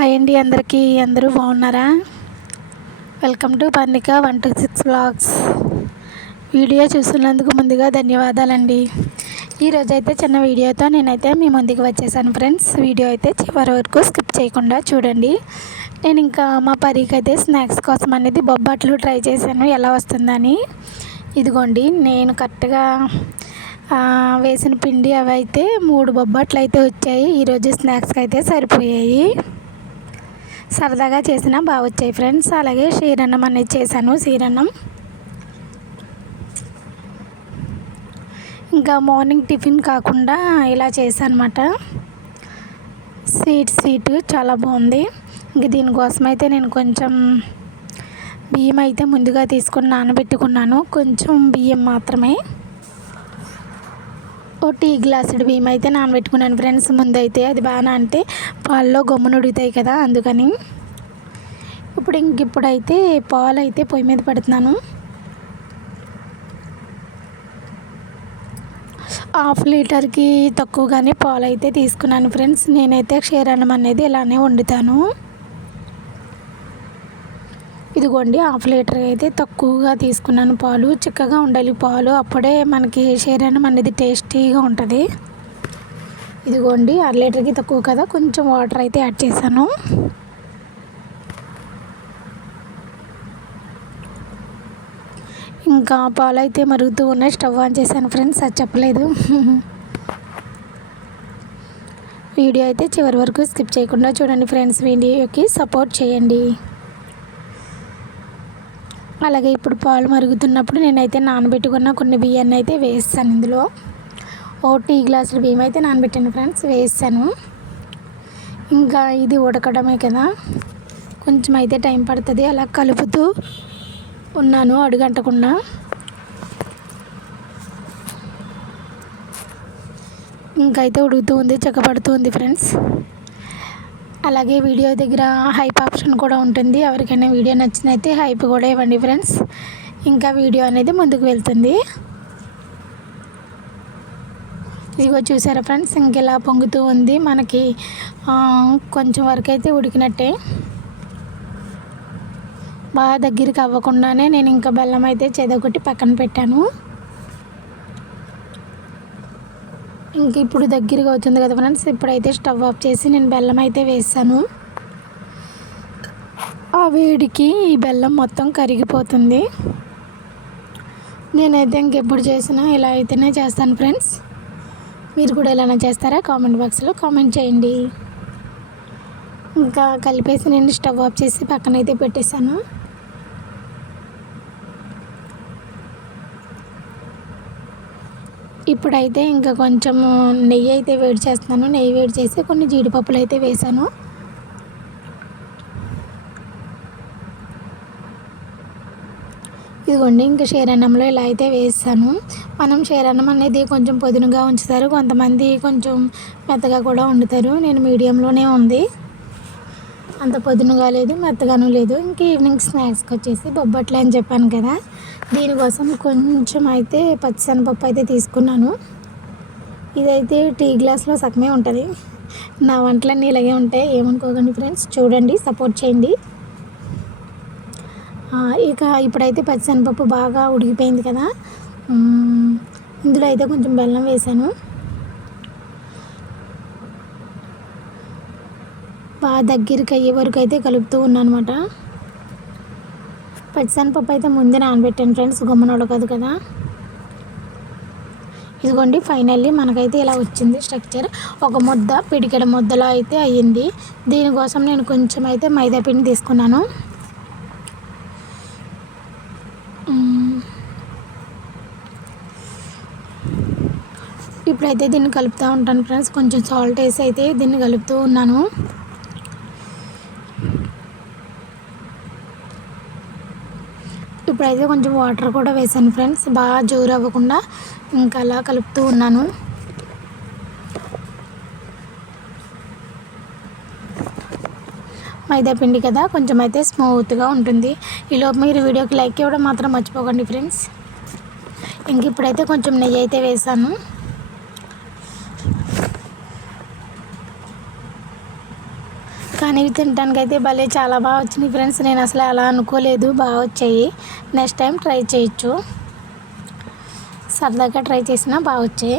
Hi అండి అందరికీ. అందరూ బాగున్నారా? Welcome to Parnika 126 vlogs. Video చూస్తున్నందుకు ముందుగా ధన్యవాదాలండి. ఈరోజైతే చిన్న వీడియోతో నేనైతే మీ ముందుకు వచ్చేసాను ఫ్రెండ్స్. వీడియో అయితే చివరి వరకు స్కిప్ చేయకుండా చూడండి. నేను ఇంకా మా పరికి అయితే స్నాక్స్ కోసం అనేది బొబ్బట్లు ట్రై చేశాను ఎలా వస్తుందని. ఇదిగోండి నేను కరెక్ట్గా వేసిన పిండి అవి అయితే 3 బొబ్బట్లు అయితే వచ్చాయి. ఈరోజు స్నాక్స్కి అయితే సరిపోయాయి. సరదాగా చేసినా బాగా వచ్చాయి ఫ్రెండ్స్. అలాగే క్షీరన్నం అనేది చేశాను. క్షీరన్నం ఇంకా మార్నింగ్ టిఫిన్ కాకుండా ఇలా చేశాను అన్నమాట. స్వీట్ చాలా బాగుంది. ఇంక దీనికోసం అయితే నేను కొంచెం బియ్యం అయితే ముందుగా తీసుకొని నానబెట్టుకున్నాను. కొంచెం బియ్యం మాత్రమే, ఓ టీ గ్లాసుడు బియ్యం అయితే నానబెట్టుకున్నాను ఫ్రెండ్స్. ముందైతే అది బాగా అంటే పాలలో గమ్మున ఉడుగుతాయి కదా, అందుకని. ఇప్పుడైతే పాలు అయితే పొయ్యి మీద పెడుతున్నాను. 1/2 లీటర్కి తక్కువగానే పాలు అయితే తీసుకున్నాను ఫ్రెండ్స్. నేనైతే క్షీరన్నం అనేది ఇలానే వండుతాను. ఇదిగోండి 1/2 లీటర్ అయితే తక్కువగా తీసుకున్నాను పాలు. చిక్కగా ఉండాలి పాలు, అప్పుడే మనకి క్షీరన్నం అనేది టేస్టీగా ఉంటుంది. ఇదిగోండి 1/2 లీటర్కి తక్కువ కదా, కొంచెం వాటర్ అయితే యాడ్ చేశాను. ఇంకా పాలు అయితే మరుగుతూ ఉన్నాయి. స్టవ్ ఆన్ చేశాను ఫ్రెండ్స్, అది చెప్పలేదు. వీడియో అయితే చివరి వరకు స్కిప్ చేయకుండా చూడండి ఫ్రెండ్స్. వీడియోకి సపోర్ట్ చేయండి. అలాగే ఇప్పుడు పాలు మరుగుతున్నప్పుడు నేనైతే నానబెట్టుకున్న కొన్ని బియ్యాన్ని అయితే వేస్తాను. ఇందులో ఓ టీ గ్లాసుల బియ్యం అయితే నానబెట్టాను ఫ్రెండ్స్, వేస్తాను. ఇంకా ఇది ఉడకడమే కదా, కొంచెం అయితే టైం పడుతుంది. అలా కలుపుతూ ఉన్నాను అడుగంటకుండా. ఇంకైతే ఉడుకుతూ ఉంది, చక్కబడుతూ ఉంది ఫ్రెండ్స్. అలాగే వీడియో దగ్గర హైప్ ఆప్షన్ కూడా ఉంటుంది. ఎవరికైనా వీడియో నచ్చినైతే హైప్ కూడా ఇవ్వండి ఫ్రెండ్స్. ఇంకా వీడియో అనేది ముందుకు వెళ్తుంది. ఇదిగో చూసారా ఫ్రెండ్స్, ఇంకెలా పొంగుతూ ఉంది. మనకి కొంచెం వరకు అయితే ఉడికినట్టే. బాగా దగ్గరికి అవ్వకుండానే నేను ఇంకా బెల్లం అయితే చెదగొట్టి పక్కన పెట్టాను. ఇంక ఇప్పుడు దగ్గరగా అవుతుంది కదా ఫ్రెండ్స్. ఇప్పుడైతే స్టవ్ ఆఫ్ చేసి నేను బెల్లం అయితే వేసాను. ఆ వేడికి ఈ బెల్లం మొత్తం కరిగిపోతుంది. నేనైతే ఇంకెప్పుడు చేసినా ఇలా అయితేనే చేస్తాను ఫ్రెండ్స్. మీరు కూడా ఇలానే చేస్తారా? కామెంట్ బాక్స్లో కామెంట్ చేయండి. ఇంకా కలిపేసి నేను స్టవ్ ఆఫ్ చేసి పక్కనైతే పెట్టేశాను. ఇప్పుడైతే ఇంకా కొంచెం నెయ్యి అయితే వేడి చేస్తున్నాను. నెయ్యి వేడి చేసి కొన్ని జీడిపప్పులు అయితే వేసాను. ఇదిగోండి ఇంకా క్షీరన్నంలో ఇలా అయితే వేసాను. మనం క్షీరన్నం అనేది కొంచెం పొదునుగా ఉంచుతారు, కొంతమంది కొంచెం మెత్తగా కూడా వండుతారు. నేను మీడియంలోనే ఉంది, అంత పొదునుగా లేదు మెత్తగాను లేదు. ఇంక ఈవినింగ్ స్నాక్స్కి వచ్చేసి బొబ్బట్లు అని చెప్పాను కదా, దీనికోసం కొంచెం అయితే పచ్చిశనగపప్పు అయితే తీసుకున్నాను. ఇదైతే టీ గ్లాస్లో సగమే ఉంటుంది. నా వంటలన్నీ ఇలాగే ఉంటాయి, ఏమనుకోకండి ఫ్రెండ్స్. చూడండి, సపోర్ట్ చేయండి. ఇక ఇప్పుడైతే పచ్చిశనగపప్పు బాగా ఉడికిపోయింది కదా, ఇందులో అయితే కొంచెం బెల్లం వేసాను. బాగా దగ్గరికి అయ్యే వరకు అయితే కలుపుతూ ఉన్నాను అనమాట. పచ్చిశనగపప్పు అయితే ముందే నానబెట్టాను ఫ్రెండ్స్, గమ్మున ఉడకదు కదా. ఇదిగోండి ఫైనల్లీ మనకైతే ఇలా వచ్చింది స్ట్రక్చర్. ఒక ముద్ద పిడికెడ ముద్దలో అయితే అయ్యింది. దీనికోసం నేను కొంచెం అయితే మైదా పిండి తీసుకున్నాను. ఇప్పుడైతే దీన్ని కలుపుతూ ఉంటాను ఫ్రెండ్స్. కొంచెం సాల్ట్ వేసి అయితే దీన్ని కలుపుతూ ఉన్నాను. ఇప్పుడైతే కొంచెం వాటర్ కూడా వేసాను ఫ్రెండ్స్, బాగా జోరు అవ్వకుండా ఇంకా అలా కలుపుతూ ఉన్నాను. మైదా పిండి కదా, కొంచెం అయితే స్మూత్గా ఉంటుంది. ఈలోపు మీరు వీడియోకి లైక్ ఇవ్వడం మాత్రం మర్చిపోకండి ఫ్రెండ్స్. ఇంక ఇప్పుడైతే కొంచెం నెయ్యి అయితే వేసాను. కానీ ఇవి తినడానికైతే భలే చాలా బాగా వచ్చినాయి ఫ్రెండ్స్. నేను అసలు అలా అనుకోలేదు, బాగా వచ్చాయి. నెక్స్ట్ టైం ట్రై చేయొచ్చు. సరదాగా ట్రై చేసినా బాగా వచ్చాయి.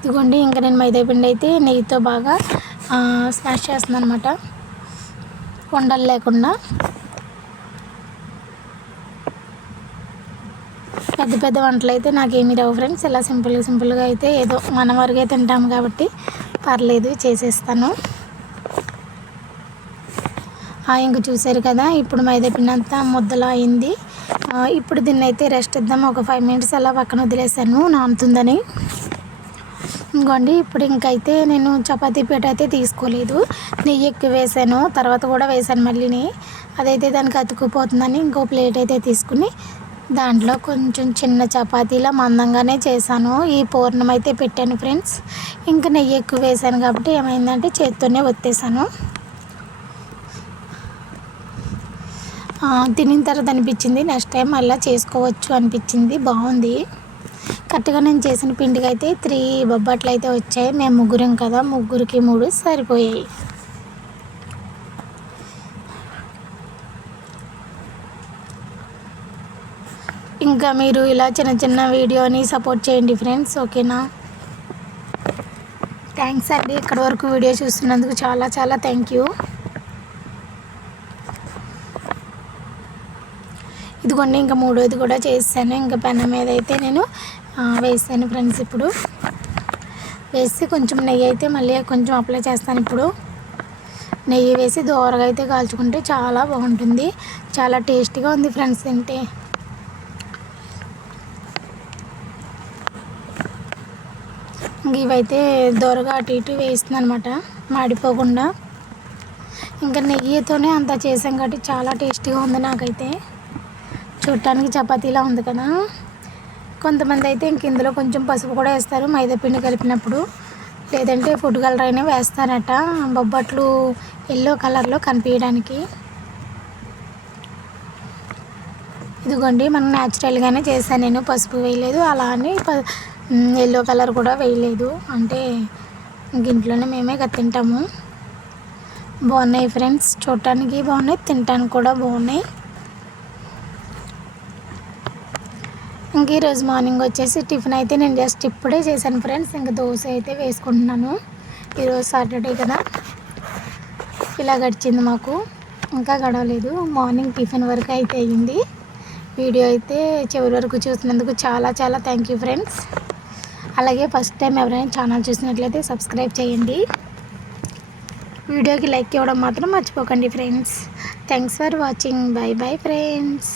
ఇదిగోండి, ఇంకా నేను మైదా పిండి అయితే నెయ్యితో బాగా స్మాష్ చేస్తున్నాను అనమాట, ఉండలు లేకుండా. పెద్ద పెద్ద వంటలు అయితే నాకేమీ రావు ఫ్రెండ్స్. ఇలా సింపుల్గా అయితే ఏదో మన వరకే తింటాము కాబట్టి పర్లేదు, చేసేస్తాను. ఇంక చూసారు కదా, ఇప్పుడు మైదా పిండి అంతా ముద్దలా అయింది. ఇప్పుడు దీన్ని అయితే రెస్ట్ ఇద్దాం. ఒక 5 మినిట్స్ అలా పక్కన వదిలేసాను నానుతుందని. ఇంకోండి, ఇప్పుడు ఇంకైతే నేను చపాతీ పీట అయితే తీసుకోలేదు, నెయ్యి ఎక్కువ వేసాను. తర్వాత కూడా వేసాను మళ్ళీని. అదైతే దానికి అతుక్కుపోతుందని ఇంకో ప్లేట్ అయితే తీసుకుని దాంట్లో కొంచెం చిన్న చపాతీలా మందంగానే చేశాను. ఈ పూర్ణం అయితే పెట్టాను ఫ్రెండ్స్. ఇంకా నెయ్యి ఎక్కువ వేసాను కాబట్టి ఏమైందంటే చేత్తోనే ఒత్తేసాను. తినిన తర్వాత అనిపించింది నెక్స్ట్ టైం అలా చేసుకోవచ్చు అనిపించింది, బాగుంది. కరెక్ట్గా నేను చేసిన పిండికి అయితే 3 బొబ్బట్లు అయితే వచ్చాయి. మేము ముగ్గురం కదా, ముగ్గురికి 3 సరిపోయాయి. ఇంకా మీరు ఇలా చిన్న వీడియోని సపోర్ట్ చేయండి ఫ్రెండ్స్, ఓకేనా? థ్యాంక్స్ అండి, ఇక్కడి వరకు వీడియో చూస్తున్నందుకు చాలా థ్యాంక్ యూ. ఇదిగోండి, ఇంకా 3వది కూడా చేసాను. ఇంకా పెనం మీద అయితే నేను వేసాను ఫ్రెండ్స్. ఇప్పుడు వేసి కొంచెం నెయ్యి అయితే మళ్ళీ కొంచెం అప్లై చేస్తాను. ఇప్పుడు నెయ్యి వేసి దోరగా అయితే కాల్చుకుంటే చాలా బాగుంటుంది, చాలా టేస్టీగా ఉంది ఫ్రెండ్స్ తింటే. ఇవైతే దోరగా అటు ఇటు వేస్తున్నాను అనమాట, మాడిపోకుండా. ఇంకా నెయ్యితోనే అంతా చేసాం కాబట్టి చాలా టేస్టీగా ఉంది. నాకైతే చూడటానికి చపాతీలా ఉంది కదా. కొంతమంది అయితే ఇంక ఇందులో కొంచెం పసుపు కూడా వేస్తారు మైదా పిండి కలిపినప్పుడు, లేదంటే ఫుడ్ కలర్ అయినా వేస్తారట, బొబ్బట్లు ఎల్లో కలర్లో కనిపించడానికి. ఇదిగోండి, మనం న్యాచురల్గానే చేశాను నేను, పసుపు వేయలేదు, అలా అని ఎల్లో కలర్ కూడా వేయలేదు. అంటే ఇంట్లోనే మేమే కదా తింటాము. బాగున్నాయి ఫ్రెండ్స్, చూడటానికి బాగున్నాయి, తినటానికి కూడా బాగున్నాయి. ఇంక ఈరోజు మార్నింగ్ వచ్చేసి టిఫిన్ అయితే నేను జస్ట్ ఇప్పుడే చేశాను ఫ్రెండ్స్. ఇంకా దోశ అయితే వేసుకుంటున్నాను. ఈరోజు సాటర్డే కదా, ఇలా గడిచింది మాకు, ఇంకా గడవలేదు. మార్నింగ్ టిఫిన్ వరకు అయితే అయ్యింది. వీడియో అయితే చివరి వరకు చూసినందుకు చాలా థ్యాంక్ యూ ఫ్రెండ్స్. అలాగే ఫస్ట్ టైం ఎవరైనా ఛానల్ చూసినట్లయితే సబ్స్క్రైబ్ చేయండి. వీడియోకి లైక్ ఇవ్వడం మాత్రం మర్చిపోకండి friends. Thanks for watching. Bye friends.